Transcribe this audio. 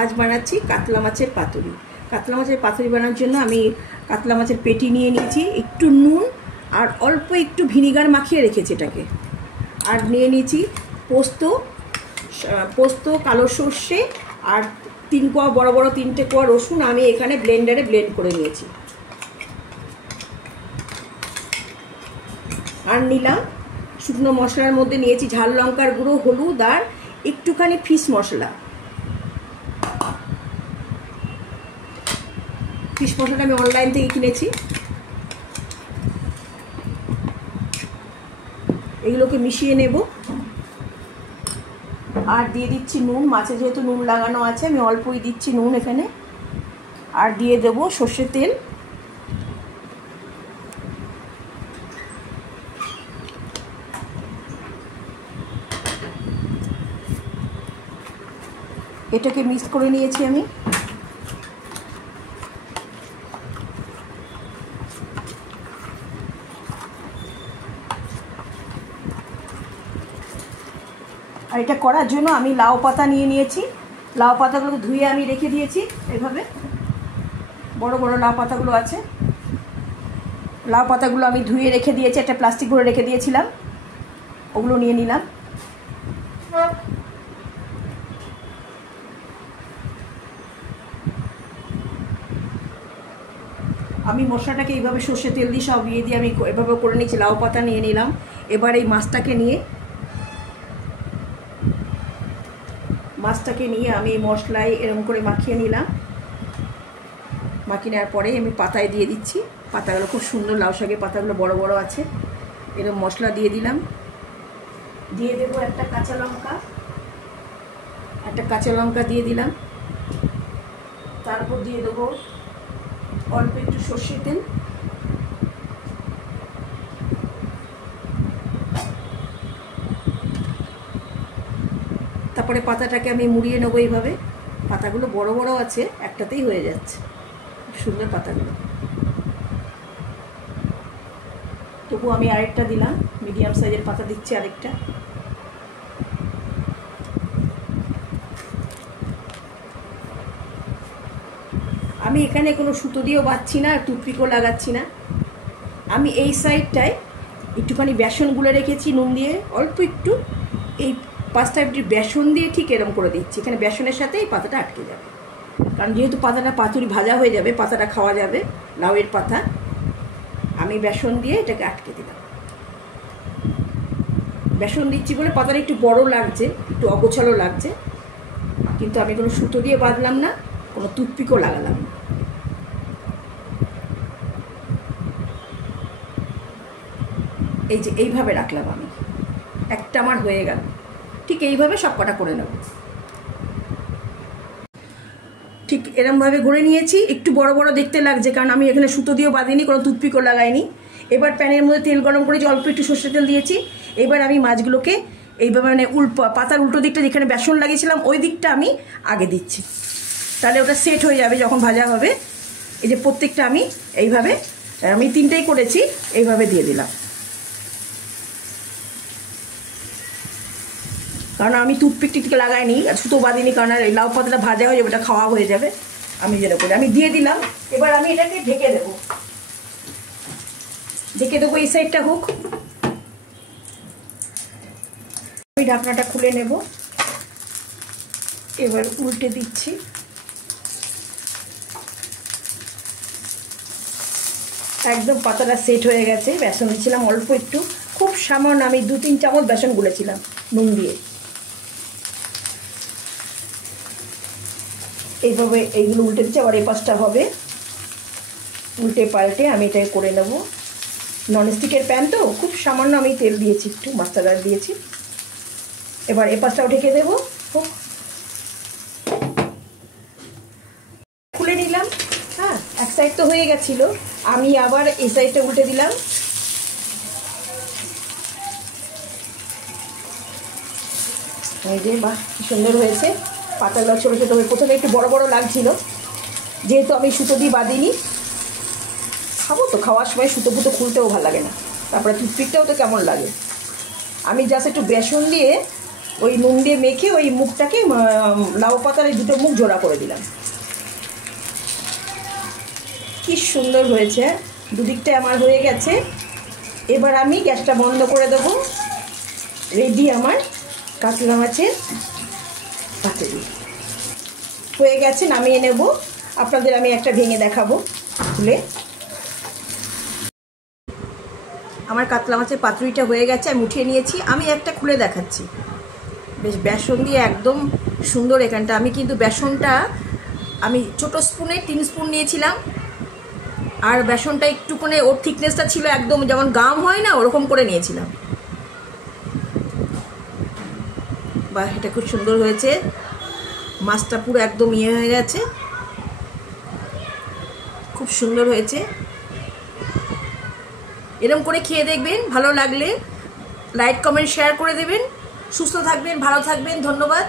আজ বানাচ্ছি কাতলা মাছের পাতুরি। কাতলা মাছের পাতুরি বানানোর জন্য আমি কাতলা মাছের পেটি নিয়ে নিয়েছি, একটু নুন আর অল্প একটু ভিনিগার মাখিয়ে রেখেছি এটাকে। আর নিয়ে নিয়েছি পোস্ত, কালো সর্ষে আর 3 কোয়া বড় বড় 3টে কোয়া রসুন আমি এখানে ব্লেন্ডারে ব্লেন্ড করে নিয়েছি। আর নিলাম শুকনো মশলার মধ্যে নিয়েছি ঝাল লঙ্কার গুঁড়ো, হলুদ আর একটুখানি ফিশ মশলা। ফিশ মশলাটা আমি অনলাইন থেকে কিনেছি। এগুলোকে মিশিয়ে নেব। আর দিয়ে দিচ্ছি নুন, মাছে যেহেতু নুন লাগানো আছে আমি অল্পই দিচ্ছি নুন এখানে। আর দিয়ে দেব সর্ষের তেল। এটাকে মিক্স করে নিয়েছি আমি। আর এটা করার জন্য আমি লাউ পাতা নিয়ে নিয়েছি। লাউ পাতাগুলো ধুয়ে আমি রেখে দিয়েছি, এভাবে বড় বড় লাউ পাতাগুলো আছে। লাউ পাতাগুলো আমি ধুয়ে রেখে দিয়েছি, একটা প্লাস্টিক ভরে রেখে দিয়েছিলাম, ওগুলো নিয়ে নিলাম। আমি মশলাটাকে এইভাবে সর্ষে তেল দিয়ে সব দিয়ে আমি এভাবে করে নিয়েছি। লাউ পাতা নিয়ে নিলাম। এবার এই মাছটাকে নিয়ে আমি মশলায় এরকম করে মাখিয়ে নিলাম। মাখিয়ে নেওয়ার পরে আমি পাতায় দিয়ে দিচ্ছি। পাতাগুলো খুব সুন্দর, লাউ শাকের পাতাগুলো বড় বড় আছে। এরকম মশলা দিয়ে দিলাম। দিয়ে দেবো একটা কাঁচা লঙ্কা দিয়ে দিলাম। তারপর দিয়ে দেবো অল্প একটু সর্ষের তেল। তারপরে পাতাটাকে আমি মুড়িয়ে নেবো এইভাবে। পাতাগুলো বড় বড় আছে, একটাতেই হয়ে যাচ্ছে। সুন্দর পাতাগুলো। তবু আমি আরেকটা দিলাম, মিডিয়াম সাইজের পাতা দিচ্ছি আরেকটা। আমি এখানে কোনো সুতো দিয়েও বাঁধছি না, টুথপিকও লাগাচ্ছি না। আমি এই সাইডটায় একটুখানি বেসন গুলে রেখেছি নুন দিয়ে, অল্প একটু এই 5টা বেসন দিয়ে ঠিক এরকম করে দিচ্ছি। এখানে বেসনের সাথে এই পাতাটা আটকে যাবে, কারণ যেহেতু পাতাটা পাতুরি ভাজা হয়ে যাবে, পাতাটা খাওয়া যাবে, লাউয়ের পাতা। আমি বেসন দিয়ে এটাকে আটকে দিলাম। বেসন দিচ্ছি বলে পাতাটা একটু বড় লাগছে, একটু অগোছালো লাগছে, কিন্তু আমি কোনো সুতো দিয়ে বাঁধলাম না, কোনো টুথপিকও লাগালাম না। এই যে এইভাবে রাখলাম আমি, একটা আমার হয়ে গেল। ঠিক এইভাবে সব কটা করে নেব। ঠিক এরমভাবে ঘুরে নিয়েছি। একটু বড় বড় দেখতে লাগছে, কারণ আমি এখানে সুতো দিয়েও বাঁধিনি, কোনো টুথপিকও লাগাইনি। এবার প্যানের মধ্যে তেল গরম করেছি, অল্প একটু সর্ষের তেল দিয়েছি। এবার আমি মাছগুলোকে এইভাবে মানে পাতার উল্টো দিকটা যেখানে বেসন লাগিয়েছিলাম ওই দিকটা আমি আগে দিচ্ছি, তাহলে ওটা সেট হয়ে যাবে যখন ভাজা হবে। এই যে প্রত্যেকটা আমি এইভাবে, আমি 3টেই করেছি, এইভাবে দিয়ে দিলাম। কারণ আমি টুথপিকটিকে লাগাইনি, সুতো বাঁধিনি, কারণ এই লাউ পাতাটা ভাজা হয়ে যাবে, ওটা খাওয়া হয়ে যাবে। আমি যেটা করি আমি দিয়ে দিলাম। এবার আমি এটাকে ঢেকে দেবো এই সাইডটা হোক। আমি ঢাকনাটা খুলে নেব। এবার উল্টে দিচ্ছি। একদম পাতাটা সেট হয়ে গেছে। বেসন দিয়েছিলাম অল্প একটু, খুব সামান্য, আমি 2-3 চামচ বেসন গুলেছিলাম নুন দিয়ে। এইভাবে এইগুলো উল্টে দিচ্ছি। আবার এই পাশটা হবে, উল্টে পাল্টে আমি এটাকে করে নেব। ননস্টিকের প্যান তো, খুব সামান্য আমি তেল দিয়েছি, একটু মাস্টার্ড দিয়েছি। এবার এই পাশটাও ঢেকে দেবো। খুলে নিলাম। হ্যাঁ, এক সাইড তো হয়ে গেছিলো, আমি আবার এই সাইডটা উল্টে দিলাম। এই যে বাহ, কি সুন্দর হয়েছে। পাতাগুলো ছোটো ছোটো হয়ে, প্রথমে একটু বড় বড় লাগছিল, যেহেতু আমি সুতো দিয়ে বাঁধিনি। খাবো তো, খাওয়ার সময় সুতো ফুতো খুলতেও ভালো লাগে না, তারপরে টুথপিকটাও তো কেমন লাগে। আমি জাস্ট একটু বেসন দিয়ে ওই নুন দিয়ে মেখে ওই মুখটাকে লাউ পাতার এই দুটো মুখ জোড়া করে দিলাম। কি সুন্দর হয়েছে, দুদিকটা আমার হয়ে গেছে। এবার আমি গ্যাসটা বন্ধ করে দেবো। রেডি আমার কাতলা মাছের পাতুরি হয়ে গেছে, নামিয়ে নেব। আপনাদের আমি একটা ভেঙে দেখাবো খুলে। আমার কাতলা মাছের পাতুরিটা হয়ে গেছে, আমি উঠিয়ে নিয়েছি। আমি একটা খুলে দেখাচ্ছি, বেশ বেসন দিয়ে একদম সুন্দর। এখানটা আমি কিন্তু বেসনটা আমি ছোটো স্পুনে 3 স্পুন নিয়েছিলাম, আর বেসনটা একটুখানি ওর থিকনেসটা ছিল একদম যেমন গাম হয় না ওরকম করে নিয়েছিলাম। বাহ, এটা খুব সুন্দর হয়েছে। মাছটা পুরো একদম ইয়ে হয়ে গেছে, খুব সুন্দর হয়েছে। এরকম করে খেয়ে দেখবেন, ভালো লাগলে লাইক কমেন্ট শেয়ার করে দেবেন। সুস্থ থাকবেন, ভালো থাকবেন, ধন্যবাদ।